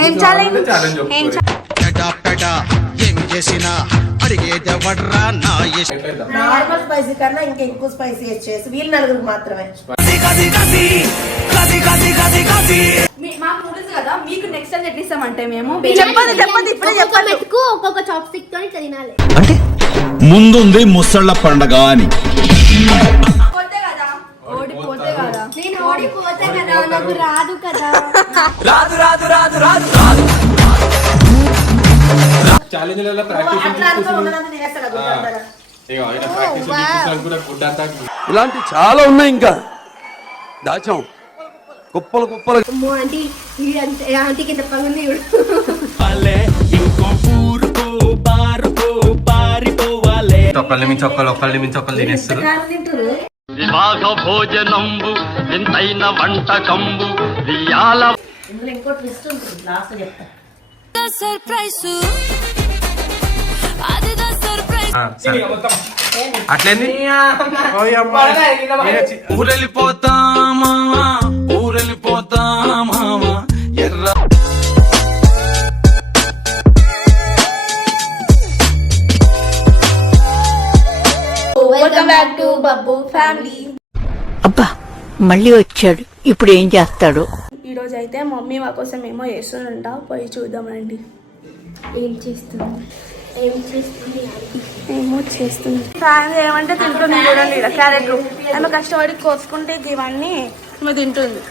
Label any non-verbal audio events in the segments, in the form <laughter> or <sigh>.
ఏం challenge normal spicy కన్నా ఇంకా ఎక్కువ స్పైసీ చేసి వీళ్ళు నలుగురు మాత్రమే. మీ- మాకు నూడిల్స్ కదా మీకు నెక్స్ట్ టైం ఎట్లా ఇస్తామంటే మేము చెప్పండి, చెప్పండి ఇప్పుడే ఒక్కొక్క చెప్పండి మెతుకు ఒక్కొక్క చాప్ స్టిక్తో తినాలి. ముందుంది ముసళ్ళ పండగ అని. పోతే కదా ఓడిపోతే కదా నేను ఓడిపోతే కదా నాకు రాదు కదా. ప్రాక్టీస్ తీసుకున్నాను కూడా ఫుడ్ అంతా ఇలాంటి చాలా ఉన్నాయి ఇంకా. దాచాం. కుప్పలు కుప్పలు. అమ్మో ఆంటీ ఆంటీ కింద పగుంది మించి ఒక్కళ్ళు మించి ఒక్కళ్ళు తినేస్తారు. వివాహ భోజనంబు వింతైన వంటకంబు వియాల ఇందులో ఇంకో ట్విస్ట్ ఉంటుంది లాస్ట్ చెప్తా. ఊరెళ్ళిపోతామా ఊరెళ్ళిపోతామా welcome back to Babbu family అబ్బా మళ్ళీ వచ్చాడు. ఇప్పుడు ఏం చేస్తాడు? ఈ రోజు అయితే మమ్మీ మా కోసం ఏమో చేస్తుందంట పోయి చూద్దామండి ఏం చేస్తుంది? ఏం చేస్తుంది ఏమో చేస్తుంది. ఫ్యాన్ ఏమంటే తింటుంది చూడండి ఇక్కడ క్యారెట్ ఆమె కష్టపడి కోసుకుంటే ఇవన్నీ ఆమె తింటుంది.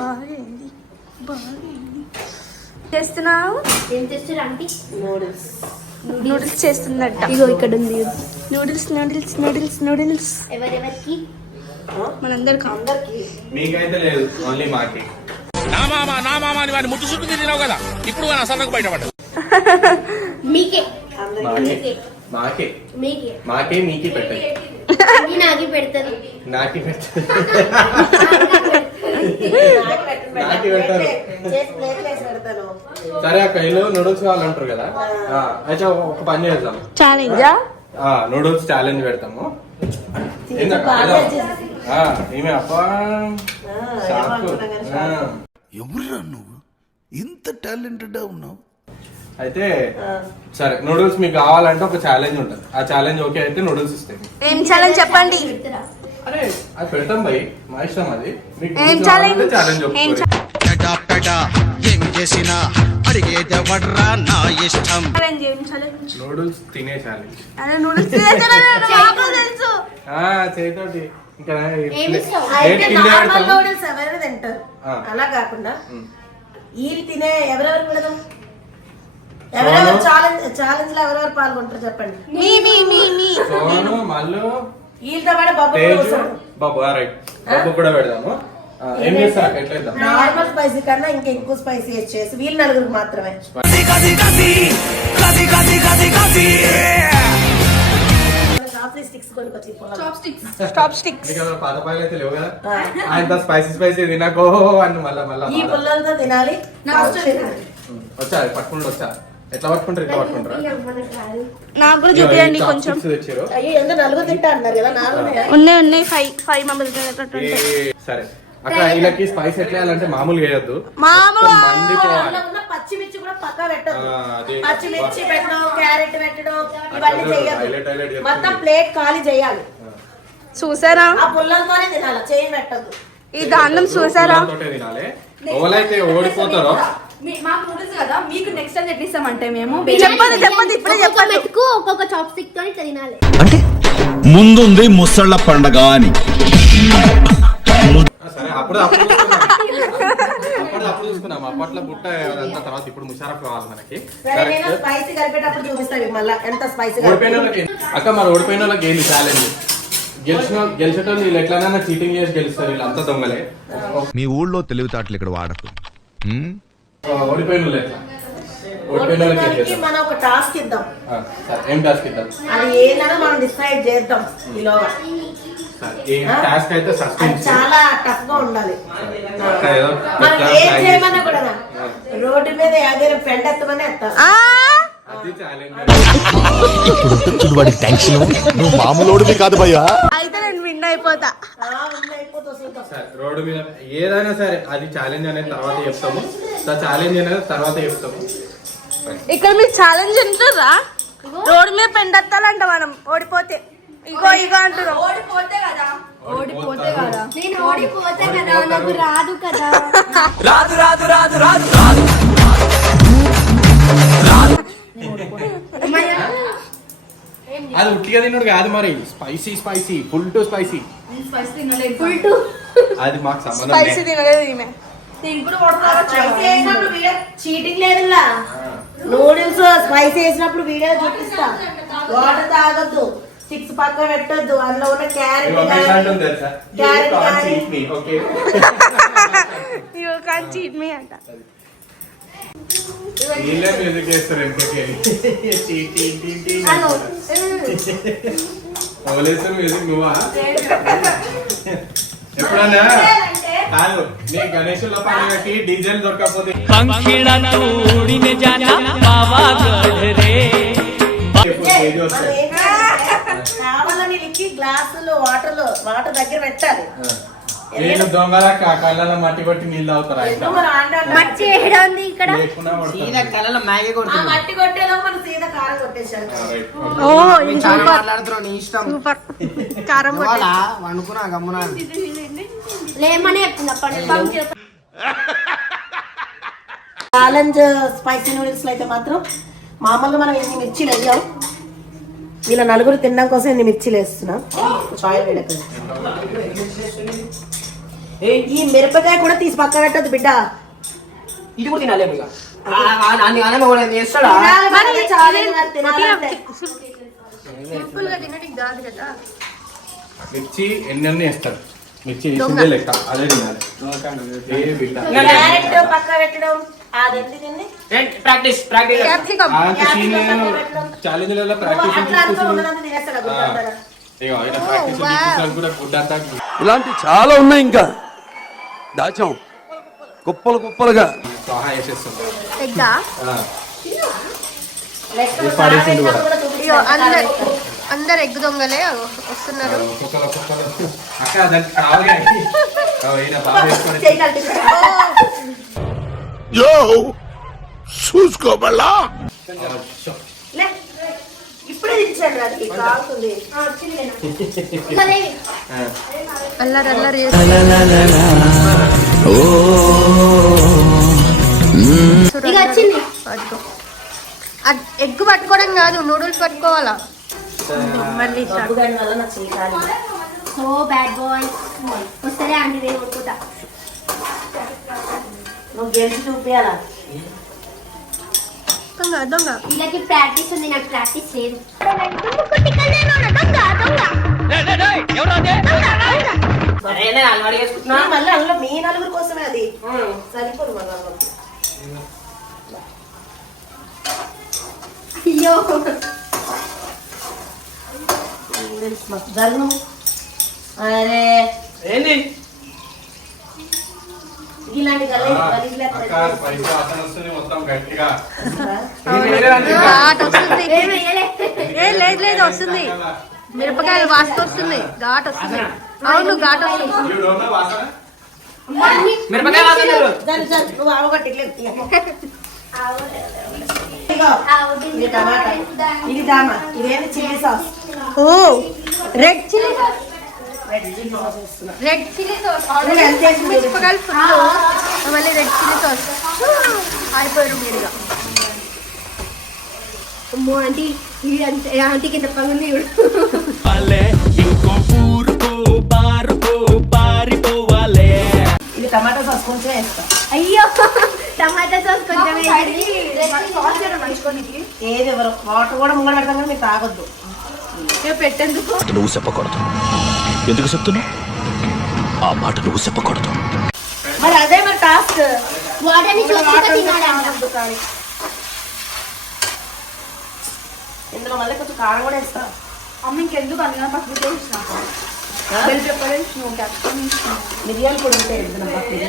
బాగేంది బాగేంది చేస్తున్నావు? ఏం చేస్తారు ఆంటీ? నూడిల్స్. నూడిల్స్ చేస్తుందట. ఇగో ఇక్కడ ఉంది. Noodles noodles noodles noodles. ఎవరెవరికి? మనందరికి. అందరికి. మీకైతే లేదు ఓన్లీ మాకి. నా మామ నా మామ అని వాడిని ముట్టు చుట్టూ తిరిగినావు కదా ఇప్పుడు వాడు అసలు బయటపడ్డా <laughs> మీకే. మాకే. మాకే. మీకే. మాకే. మీకే పెట్టండి. నాకి పెడతారు. నాకే పెట్టండి నాకే పెట్టారు సరే అక్క ఇల్లు నూడిల్స్ కావాలంటారు కదా? అయితే ఒక పని చేద్దాం. ఛాలెంజా ఆ? నూడిల్స్ ఛాలెంజ్ పెడతాము. ఆ. ఎవరురా నువ్వు? ఇంత టాలెంటెడ్ ఉన్నావు. అయితే సరే నూడిల్స్ మీకు కావాలంటే ఒక ఛాలెంజ్ ఉంటుంది. ఆ ఛాలెంజ్ ఓకే అయితే నూడిల్స్ ఇస్తాయి. ఏం ఛాలెంజ్ చెప్పండి? అరే అది పెడతాం భయ్. మా ఇష్టం అది. మీకు ఏం ఛాలెంజ్ ఛాలెంజ్ ఏం పెట పెట ఏమి చేసినా అడిగేదెవడ్రా నా ఇష్టం. ఛాలెంజ్ ఏం ఛాలెంజ్ నూడిల్స్ తినే ఛాలెంజ్ అదే నూడిల్స్ తెలుసు. ఆ చేతోటి ఇంకా ఏమి ఇస్తావు? ప్లేట్ అయితే కింద నార్మల్ పెడతాము. నూడిల్స్ ఎవరైనా తింటారు. అలా కాకుండా వీళ్ళు తినే ఎవరెవరు పెడదాం ఎవరెవరు ఛాలెంజ్ ఛాలెంజ్లో ఎవరెవరు పాల్గొంటారు చెప్పండి. మీ మీ మీ మీ. సోను మల్లు. వీళ్ళతో పాటు బాబు బాబు రైట్. బాబు కూడా పెడదాము. ఆ, ఏం చేస్తారు అక్క ఎట్లా ఇద్దాం. నార్మల్ స్పైసీ కన్నా ఇంకా ఎక్కువ స్పైసీ చేసి వీళ్ళు నలుగురు మాత్రమే. చాక్లీ స్టిక్స్ కొనుక్కొచ్చి పొలం. స్టాప్ స్టిక్స్ నీకు ఏమైనా పాత పాయలు అయితే లేవు కదా. ఆయన స్పైసీ స్పైసీ తినకో అని మళ్ళా మళ్ళా ఈ బాధ. పుల్లలతో తినాలి. వచ్చా పట్టుకుంటూ వచ్చా. ఎట్లా పట్టుకుంటారు పట్టుకుంటారా? నాకు కూడా చూపించండి కొంచెం. అయ్యో ఎంత నలుగురు తింటా అన్నారు కదా నాలుగు ఉన్నాయి? ఉన్నాయి ఫైవ్ ఫైవ్ మెంబర్స్ సరే. అక్కడ వీళ్ళకి స్పైస్ ఎట్లా వేయాలంటే మామూలుగా వేయద్దు. పచ్చిమిర్చి కూడా పక్కా పెట్టదు ఆ, అదే. పచ్చిమిర్చి పెట్టడం క్యారెట్ పెట్టడం ఇవన్నీ. మొత్తం ప్లేట్ ఖాళీ చేయాలి. చూసారా? ఆ పుల్లలతోనే తినాలి చేయి పెట్టదు ఈ దాండం చూసారా? ఎవరైతే ఓడిపోతారో మాకు నూడిల్స్ కదా మీకు నెక్స్ట్ టైం ఎట్లా ఇస్తామంటే మేము? చెప్పండి చెప్పండి ఇప్పుడే చెప్పండి. మెతుకు ఒక్కొక్క చాప్ స్టిక్తో తినాలి. ముందుంది ముసళ్ళ పండగ అని. ఆ, సరే అప్పుడు అప్పుడు చూసుకుందాం. అప్పుడు అప్పుడు చూసుకున్నాం. అప్పట్లో బుట్ట అదంతా తర్వాత ఇప్పుడు ముషారఫ్ కావాలి మనకి. సరే నేను స్పైసీ కలిపేటప్పుడు చూపిస్తాను మళ్ళీ ఎంత స్పైసీ ఓడిపోయిన వాళ్ళకి అక్క మరి ఓడిపోయిన వాళ్ళకి ఏంది ఛాలెంజ్ గెలిచిన గెలిచేటోళ్ళు వీళ్ళు ఎట్లనైనా చీటింగ్ చేసి గెలుస్తారు వీళ్ళంతా దొంగలే. మీ ఊళ్ళో తెలివితేటలు ఇక్కడ వాడకు? ఓడిపోయిన ఓడిపోయిన మనం ఒక టాస్క్ ఇద్దాం. ఏం టాస్క్ ఇద్దాం? అది ఏంటనో మనం డిసైడ్ చేద్దాం ఈలోగా. సరే, ఏం టాస్క్ అయితే అది సస్పెన్స్ చాలా టఫ్గా ఉండాలి. మనం ఏం చేయమన్నా కూడా రోడ్డు మీద ఏదైనా పెండ ఎత్తమని ఎత్తాం అది ఛాలెంజ్ చూడు వాడి టెన్షన్ నువ్వు మామూలోడివి కాదు భయ్యా. అయితే నేను విన్నా అయిపోతా. సరే రోడ్డు మీద ఏదైనా సరే అది ఛాలెంజ్ అనేది తర్వాత చెప్తాము. ఛాలెంజ్ అనేది తర్వాత చెప్తాము. ఇక్కడ మీరు ఛాలెంజ్ ఉంటురా రోడ్డు మీద పెండెత్తాలంట మనం. ఓడిపోతే. ఇగో ఇగో అంటున్నాం ఓడిపోతే కదా. నేను ఓడిపోతే కదా నాకు రాదు కదా. <laughs> అది ఉట్టిగా తిన్నాడు కాదు మరి. Spicy spicy full to spicy full to అది మాకు సంబంధం స్పైసీ లేదు. తినలేదు ఈమె. స్పైసీ వేసినప్పుడు వీడియో చీటింగ్ లేదులా? నూడిల్స్ స్పైసీ వేసినప్పుడు వీడియో చూపిస్తా. వాటర్ తాగొద్దు. సిక్స్ పక్క పెట్టొద్దు. అందులో ఉన్న carrot? You can cheat me అంట. వీళ్ళే మ్యూజిక్ చేస్తారు ఇంకొకే పోలీసులు మ్యూజిక్ నువ్వా? ఎప్పుడన్నా? కాదు నీ డీజెల్ దొరకకపోతే కావాలని లిక్కి గ్లాసులు వాటర్ వాటర్ దగ్గర పెట్టాలి. నేను దొంగల కళ్ళలో మట్టి కొట్టి నీళ్ళు మట్టి సీదా కారం సూపర్. కారం పండుగ ఛాలెంజ్ స్పైసీ నూడిల్స్లో అయితే మాత్రం మామూలుగా మనం ఎన్ని మిర్చీలు వేయాం వీళ్ళ నలుగురు తినడం కోసం ఎన్ని మిర్చీలు వేస్తున్నాం వేడక ఈ మిరపకాయ కూడా తీసి పక్క పెట్టద్దు బిడ్డ. ఇది కూడా ఇక చేస్తాడా? మిర్చి ఎన్నెన్ని వేస్తారు? మిర్చి వేసిందే లెక్క అదే తినాలి. ఏ బిడ్డ. క్యారెట్ పెట్టడం ప్రాక్టీస్ ఇలాంటి చాలా ఉన్నాయి ఇంకా. దాచాం. కుప్పలు కుప్పలుగా. అందరు అందరు ఎగ్గు దొంగలే వస్తున్నారు. ఒక్కొక్కరు ఇప్పుడే అది. కాలుతుంది అల్లరి అల్లరి ఎగ్ పట్టుకోవడం కాదు నూడిల్స్ పట్టుకోవాలా? మళ్ళీ. So bad boy. ఆంటీ నువ్వు గెలిచి చూపించాలా దొంగ దొంగ వీళ్ళకి ప్రాక్టీస్ ఉంది నాకు ప్రాక్టీస్ లేదు. మళ్ళీ అందులో మీ నలుగురు కోసమే అది. సరిపోదు మన. అయ్యో. అరే. ఏంది ఇలాంటి గల్లీ గలీజ్ అక్క పైసా వాసన వస్తుంది మొత్తం గట్టిగా ఘాట్ వస్తుంది ఏం వేయలే ఏ లేదు లేదు వస్తుంది. మిరపకాయలు వాసన వస్తుంది. ఘాట్ వస్తుంది. అవును ఘాట్ వస్తుంది. మిరపకాయ ఇది దామా ఇదేమి chilli sauce? Oh red chilli sauce. Red chilli sauce? మిరపకాయలు ఫుల్ మళ్ళీ రెడ్ చిల్లీ సాస్ అయిపోయారు మీరుగా. అమ్మో ఆంటీ ఈ ఆంటీ ఆంటీకి ఎంత పగుంది ఇది టమాటా సాస్ కొంచెం వేస్తా. అయ్యో టమాటా సాస్ కొంచెం వేయండి. ఏది ఎవరు? వాటర్ కూడా ముంగడ పెడతాం కానీ మీరు తాగొద్దు. పెట్టేందుకు. నువ్వు చెప్పకూడదు. ఎందుకు చెప్తున్నావు ఆ మాట నువ్వు చెప్పకూడదు. మరి అదే మరి టాస్క్ వాటర్ని చూసుకుంటూ తినాలంట ఇందులో మళ్ళీ కొంచెం కారం కూడా వేస్తా. అమ్మ ఇంకెందుకు అందులో పక్కన మిరియాలు కూడా ఉంటాయి పక్కన.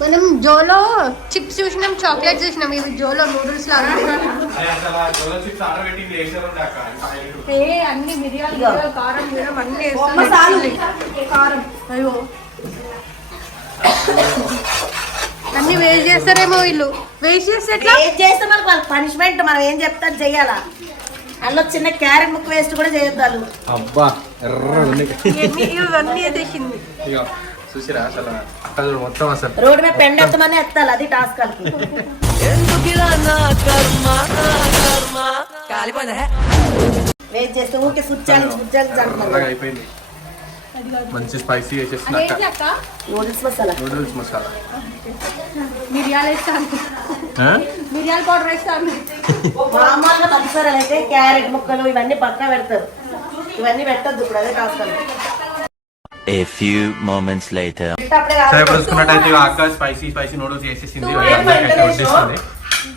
మనం జోలో చిప్స్ చూసినాం చాక్లెట్స్ చూసినాం ఇవి జోలో నూడిల్స్ లాగా. ఏ అన్ని మిరియాలు కారం గీరం అన్ని కారం అయ్యో. అన్ని వేస్ట్ చేస్తారేమో వీళ్ళు. వేస్ట్ చేస్తే ఎట్లా? ఏం చేస్తే మనకు వాళ్ళ పనిష్మెంట్ మనం ఏం చెప్తాం చెయ్యాలా? అందులో చిన్న క్యారెట్ ముక్క వేస్ట్ కూడా చేయొద్దు వాళ్ళు. అబ్బా ఎర్ర ఇవన్నీ తెచ్చింది చూసిరా అసలు అక్కడ మొత్తం అసలు. రోడ్డు మీద పెండ ఎత్తమని ఎత్తాలి అది టాస్క్ వేస్ట్ చేస్తే ఊరికే అంటున్నారు అయిపోయింది. మంచి స్పైసీ వేసేసిన నూడిల్స్ మసాలా. నూడిల్స్ మసాలా. మిరియాలు? మిరియాల పౌడర్ వేస్తాను మామూలుగా మసాలాలు అయితే క్యారెట్ ముక్కలు ఇవన్నీ పక్కా పెడతారు. ఇవన్నీ పెట్టద్దు ఇప్పుడు అదే వాళ్ళకి. A few moments later. సరే. ఇప్పుడు చూసుకున్నట్టయితే అక్క స్పైసీ స్పైసీ నూడిల్స్ చేసేసింది. నువ్వు ఏం అందరికైతే పెట్టలేదు వడ్డిస్తుంది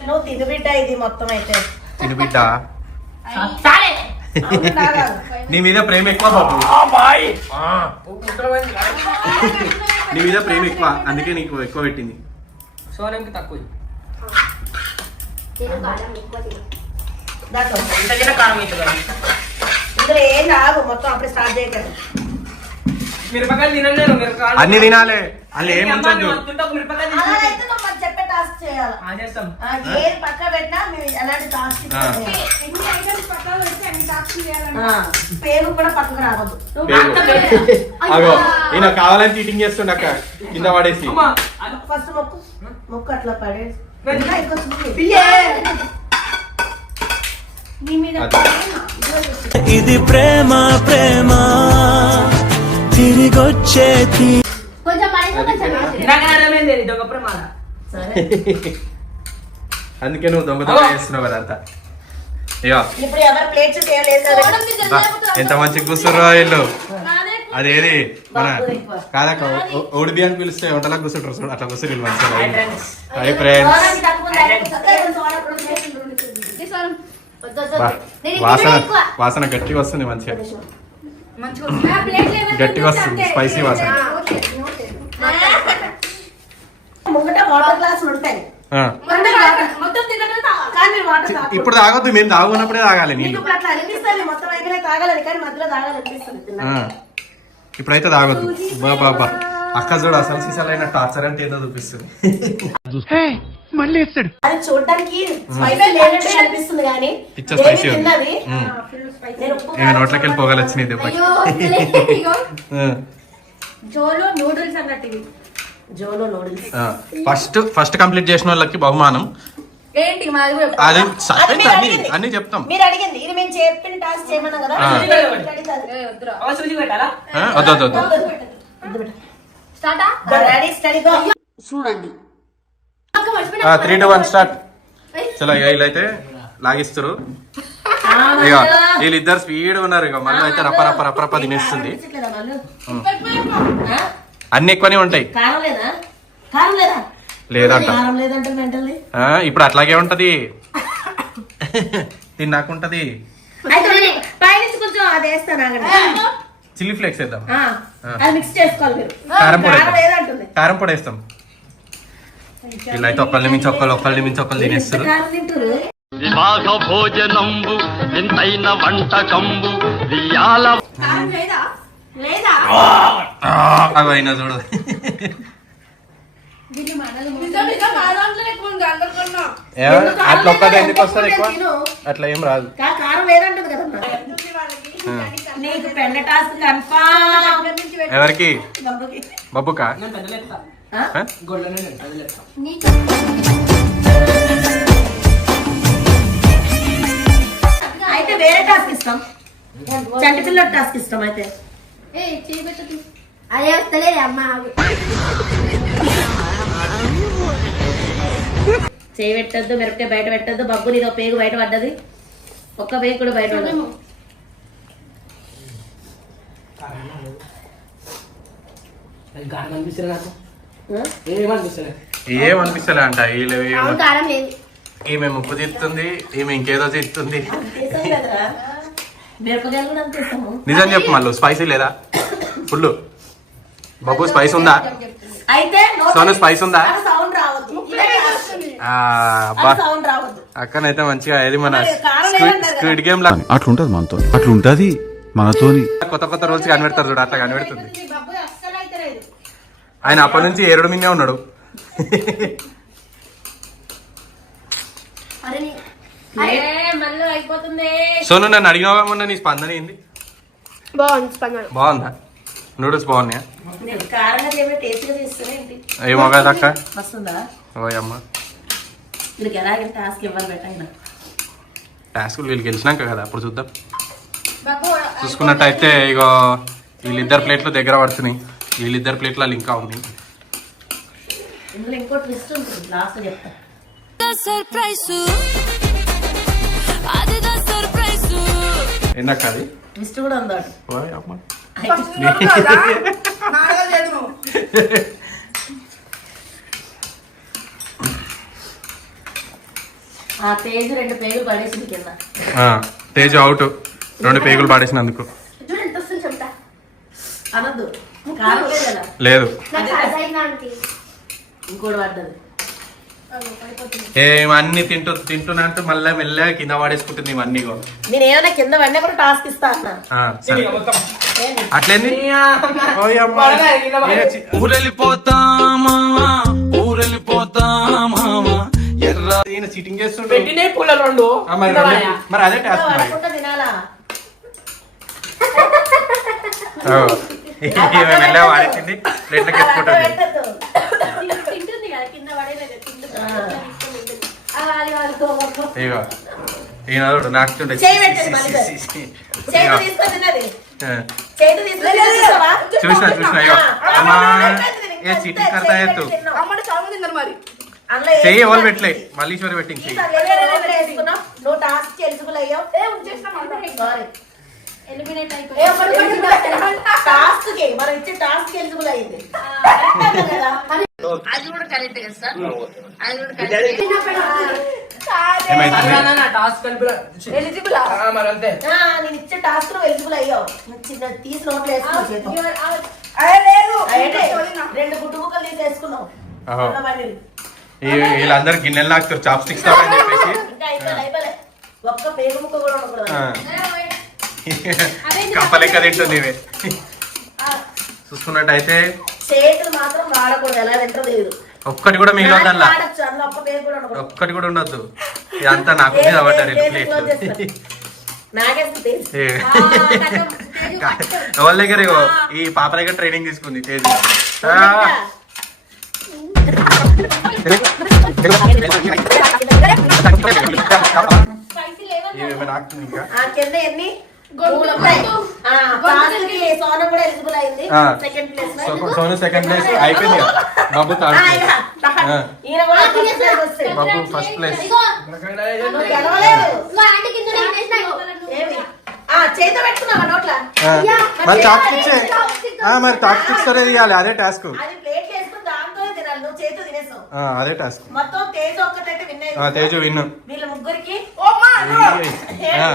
నువ్వు తిను బిడ్డ ఇది మొత్తం అయితే. తిని బిడ్డ అవును? కాదా? నీ మీద ప్రేమ ఎక్కువ బాబు. నీ మీద ప్రేమ ఎక్కువ. అందుకే నీకు ఎక్కువ పెట్టింది. సోనంకి తక్కువ. ఇంత కారం ఇందులో ఏం రాదు. మొత్తం అప్పుడే స్టార్ట్ చేయకండి మిరపకాయలు మిరపకాయలు అన్ని తినాలి. అందులో ఏం ఉంచద్దు మిరపకాయలు అలా అయితే నువ్వు మాకు చెప్పే టాస్క్ చేయాలి? ఆ, చేస్తాం. ఆ, ఏది పక్క పెట్టినా మేము ఎలాంటి టాస్క్ ఆ. పేరు కూడా పక్కకు రావద్దు. అగో ఈయన కావాలని చీటింగ్ చేస్తుండ అక్క. కింద పడేసి. అమ్మా ఫస్ట్ మొక్కు. మొక్కు అట్లా పడేసి. ఇంకా. అది. ఇది ప్రేమ ప్రేమ. తిరిగొచ్చేది అందుకే నువ్వు దొంగతనం చేస్తున్నావు కదా అంతా ఎంత మంచి కూర్చుర్రో వీళ్ళు. అదేది? మన. కాదక్క ఓడి బియ్యాన్ని పిలిస్తే వంటలా కూర్చుంటారు చూడు అట్లా కూర్చుని వీళ్ళు మంచిగా. Hi friends. వాసన. వాసన గట్టిగా వస్తుంది మంచిగా. గట్టిగా వస్తుంది. స్పైసీ వాసన. ముంగట వాటర్ ఉంటాయి ఇప్పుడు తాగొద్దు మేము తాగున్నప్పుడే తాగాలి నీళ్ళు. ఇప్పుడైతే తాగొద్దు. బా బాబా అక్క చూడు అసలు సీసాలైన టార్చర్ అంటే ఏదో చూపిస్తుంది అది చూడడానికి స్పైసీ లేనట్టు అనిపిస్తుంది కానీ పిచ్చ దేవి స్పైసీ ఉంది తిన్నది ఉమ్. నేను ఉప్పు ఏమి నోట్లోకి వెళ్ళి పొగలు వచ్చినాయి దెబ్బకి అయ్యో, వద్దులే. ఇగో, <laughs> ఆ. జోలో నూడిల్స్ అన్నట్టు ఇవి జోలో నూడిల్స్ ఆ. ఫస్ట్ ఫస్ట్ కంప్లీట్ చేసిన వాళ్ళకి బహుమానం ఏంటి మాది కూడా అది అది సరిపోయింది మీరు అన్ని అడిగింది. అన్ని చెప్తాం మీరు అడిగింది ఇది మేము చెప్పిన టాస్క్ చేయమన్నాం కదా ఆ. ఇది అడిగింది అది. ఏ, వద్దురా. అవ సూచి పెట్టాలా ఆ? వద్దు వద్దు త్రీ టు వన్ స్టార్ట్ చలో ఇక వీళ్ళైతే లాగిస్తారు. ఇక వీళ్ళిద్దరు స్పీడ్ ఉన్నారు ఇక మళ్ళీ అయితే రప్ప రప్ప రప్ప రప్ప తినేస్తుంది. అన్ని ఎక్కువనే ఉంటాయి. లేదంట. ఇప్పుడు అట్లాగే ఉంటది. <laughs> తిన్నాకుంటది. అయితే చిల్లీ ఫ్లేక్స్ వేద్దాం. ఆ, అది మిక్స్ చేసుకోవాలి మీరు. కారం పొడి కారం వేద్దాం. లేదంటుంది కారం పొడి వేస్తాం. వీళ్ళైతే ఒకళ్ళని మించి ఒకళ్ళు ఒకళ్ళని మించి ఒకళ్ళు తినేస్తారు. వివాహ భోజనంబు వింతైన వంటకంబు వియాల లేదా? లేదా? అవి అయినా చూడు నిజం నిజం మా దాంట్లో ఎక్కువ ఉంది అందరికన్నా ఏ, అట్లా ఒక్కటి ఎందుకు వస్తుంది ఎక్కువ? అట్లా ఏం రాదు. కా- కారం లేదంటుంది కదమ్మా నీకు పెన్న టాస్క్ కన్ఫామ్. ఎవరికి? బబ్బుకా. అయితే వేరే టాస్క్ ఇస్తాం. చంటి పిల్లల టాస్క్ ఇస్తాం అయితే. అదే వస్తలే అమ్మ. చేయి పెట్టద్దు మిరపకాయ బయట పెట్టద్దు బబ్బు నీదో పేగు బయట పడ్డది. ఒక్క పేగు కూడా బయట? ఏమనిపిస్తుంది ఏమనిపిస్తలే అంట ఈమె ముప్పు తీస్తుంది ఈమె ఇంకేదో తీస్తుంది నిజం చెప్పు మళ్ళీ స్పైసీ లేదా? ఫుల్ బాబు స్పైస్ ఉందా? అయితే సోను స్పైస్ ఉందా సౌండ్ రావద్దు ఇదే task. ఆ, అబ్బా సౌండ్ రావద్దు అక్కనైతే మంచిగా ఏది మన స్క్విడ్ గేమ్ లా అట్లుంటది మనతో. అట్లుంటది మనతోని. కొత్త కొత్త రోజు కనిపెడతారు చూడు అట్లా కనిపెడుతుంది. ఆయన అప్పటి నుంచి ఏరుడు మింగే ఉన్నాడు. సోను నన్ను అడిగినావా మొన్న నీ స్పందన ఏంది? బాగుంది స్పందన. బాగుందా? నూడిల్స్ బాగున్నాయా? ఏమో కదా అక్క. వస్తుందా? ఓయమ్మ. వీళ్ళకి ఎలాగైనా టాస్క్ ఇవ్వాలి టాస్కులు వీళ్ళు గెలిచినాక కదా అప్పుడు చూద్దాం. చూసుకున్నట్టయితే ఇగో వీళ్ళిద్దరు ప్లేట్లు దగ్గర పడుతున్నాయి. వీళ్ళిద్దరు ప్లేట్ల ఇంకా ఉంది. ఇందులో ఇంకో ట్విస్ట్ ఉంటుంది లాస్ట్ చెప్తా. ఏందక్క అది ట్విస్ట్ కూడా ఉందా? ఓయమ్మ <laughs> ఆ పేజ్ రెండు పడేసింది కింద. తేజు అవుట్. రెండు పేగులు పాడేసినందుకు. అనొద్దు. లేదు. ఇంకోటి పడ్డది. ఏమన్నీ తింటూ తింటున్నట్టు మళ్ళీ మెల్లగా కింద పడేసుకుంటుంది ఇవన్నీ. నేను ఏమైనా కింద పడినా కూడా టాస్క్ ఇస్తా అన్న. ఆ, సరే. అట్లేంది? ఊరెళ్ళిపోతామా? ఊరెళ్ళిపోతామా? ఈయన చీటింగ్ చేస్తుండు. పెట్టినే పుల్ల రెండు. మరి రెండు- మరి అదే టాస్క్ మరి. పడకుండా తినాలా? ఓ. ఈమె మెల్లగా వాడేసింది ప్లేట్లకి ఎత్తుకుంటుంది పెట్టద్దు తింటుంది కదా కింద పడేలేదు తింటుంది. ఇగో ఈయన చూడు నాకు చూడు. చేయి పెట్టండి మళ్ళీ సి- సి- సి. చేతి ఇగో. తీసుకొని తిన్నది. ఆ. చేతి తీసుకొని చూసావా? చూసినా చూసినా ఇగో ఆ, అమ్మా ఏ కర్తా చేయి ఎత్తు చాలా మంది తిన్నారు మరి. చెయ్యి ఎవరు? పెట్టలే? మల్లీశ్వరి పెట్టింది చెయ్యి. నువ్వు టాస్క్ ఎలిజిబుల్ అయ్యావు. టాస్క్ మనం ఇచ్చే టాస్క్ ఎలిజిబుల్ అయింది అది కూడా కరెక్ట్ కదా సార్ అది కూడా కరెక్ట్ ఏమైతుంది టాస్క్ ఎలిజిబుల్ మరి అంతే. నేను ఇచ్చే టాస్క్లో ఎలిజిబుల్ అయ్యావు. చిన్న తీసి నోట్లో? రెండు గుడ్డు ముక్కలు తీసి వేసుకున్నావు వీళ్ళందరూ గిన్నెలు నాకుతారు చాప్ స్టిక్స్ అని చెప్పేసి. కప్పలెక్క తింటుంది ఇవి చూసుకున్నట్టయితే ఒక్కటి కూడా మిగిలిన దానిలో ఒక్కటి కూడా ఉండొద్దు ఇదంతా నాకు. ఎవరి దగ్గర ఇగో ఈ పాప దగ్గర ట్రైనింగ్ తీసుకుంది తేజ్ కింద ఎన్ని second place Sonu second place అయిపోయింది Babu third place Babu first place మరి చాప్ స్టిక్స్ మరి చాప్ స్టిక్స్ తోనే అదే టాస్క్ అది ప్లేట్ వేసుకుని దాంతో తినాలి నువ్వు చేతితో తినేసావు అదే టాస్క్ మొత్తం తేజ ఒక్కటైతే విన్ తేజు విన్ను వీళ్ళ ముగ్గురికి ఆ.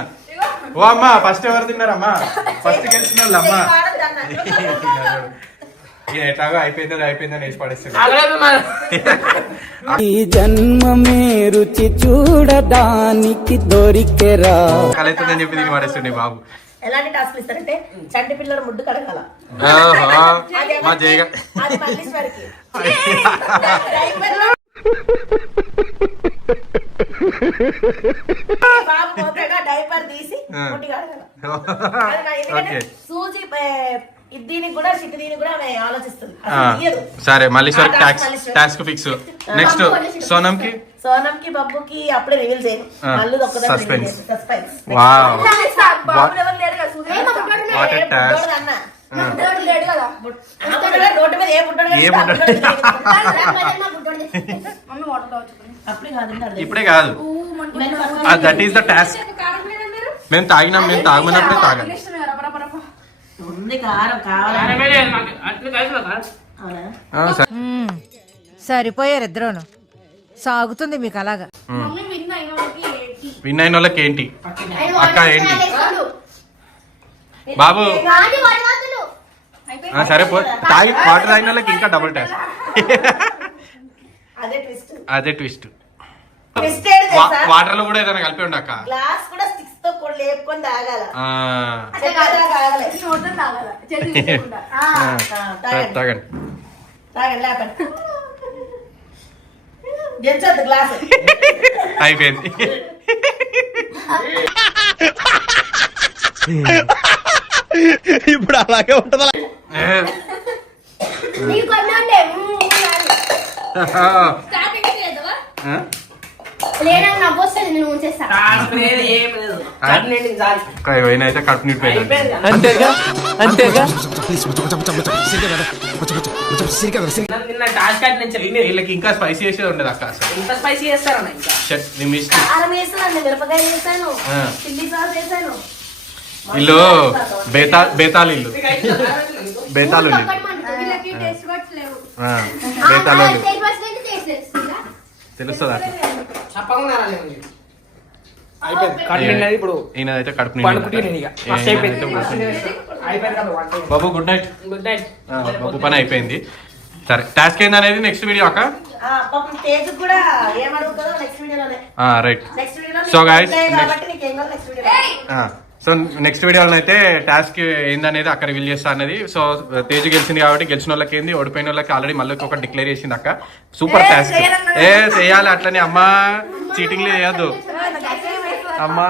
ఓ అమ్మా ఫస్ట్ ఎవరు తిన్నారమ్మా? ఫస్ట్ గెలిచిన వాళ్ళు అమ్మా. <laughs> ఎట్లాగో అయిపోయింది అయిపోయిందని వేసి ఈ జన్మ రుచి చూడడానికి దొరికెరా. కలవుతుందని చెప్పి దీన్ని పడేస్తుండే బాబు. ఎలాంటి టాస్క్ ఇస్తారంటే చంటి పిల్లల ముడ్డు కడగాల. బాబు డైపర్ తీసి సూజీ దీనికి కూడా దీనికి ఆమె ఆలోచిస్తుంది. సరే మల్లీశ్వర్ ఆ, టాక్స్ మల్లీశ్వరి. టాస్క్ ఫిక్స్ నెక్స్ట్ సోనంకి సోనంకి బబ్బుకి అప్పుడే రివీల్ చేయను. ఆ, మళ్ళీ ఒక్కదాన్ని suspense. Suspense wow what a task road మీద ఏ. ఇప్పుడే కాదు. దట్ ఈస్ ద టాస్క్ మేము తాగినాం మేము తాగమన్నప్పుడే తాగాలి. సరిపోయారు ఇద్దరును. సాగుతుంది మీకు అలాగా. మమ్మీ విన్ అయిన వాళ్ళకి ఏంటి? అక్క ఏంటి? బాబు. సరే పో. తాగి వాటర్ తాగిన వాళ్ళకి ఇంకా డబుల్ ట్యాక్స్ అదే ట్విస్ట్ వాటర్లో కూడా ఏదైనా కలిపి ఉండక్క. గ్లాస్ కూడా స్టిక్స్తో కూడా లేపుకొని తాగాల. ఆ, చక్కగా తాగలే. నోట్లో తాగాల. చేతి <laughs> తీసుకోకుండా. ఆ, తాగండి. తాగండి. తాగండి. లేపండి. గెలిచొద్దు గ్లాస్ అయిపోయింది. <laughs> ఇప్పుడు అలాగే ఉంటదా? చట్నీ అయితే కడుపు కదా. అంతేగా? అంతేగా? వీళ్ళకి ఇంకా స్పైసీ చేసేది ఉండదు అక్క ఎంత స్పైసీ చేస్తారన్న ఇంకా? షట్, నీ మిస్టేక్ కారం వేసాను మిరపకాయ వేసాను ఆ. చిల్లీ సాస్ వేసాను ఇల్లు బేతా బేతాల్ ఇల్లు. బేతాలు బేతాలు తెలుస్తుందా తెలుస్తుంది అట్లా? చెప్పకుండా రాలేదు మీరు. అయిపోయింది. కట్ నిన్నది ఇప్పుడు ఈయన అయితే కడుపు Babu good night good night Babu పని అయిపోయింది. సరే టాస్క్ ఏంది అనేది నెక్స్ట్ వీడియో అక్క? ఆ, పాపం తేజ్ కూడా ఏమడుగుతుందో నెక్స్ట్ వీడియోలోనే రైట్ నెక్స్ట్ వీడియోలో సో నెక్స్ట్ వీడియోలో అయితే టాస్క్ ఏందనేది అక్కడ రివీల్ చేస్తా అనేది సో తేజ్ గెలిచింది కాబట్టి గెలిచిన వాళ్ళకి ఏంది ఓడిపోయిన వాళ్ళకి ఆల్రెడీ మళ్ళీ ఒక డిక్లేర్ చేసింది అక్క సూపర్ టాస్క్ ఏ చేయాలి అట్లనే. అమ్మా చీటింగ్ చేయొద్దు. <laughs> అమ్మా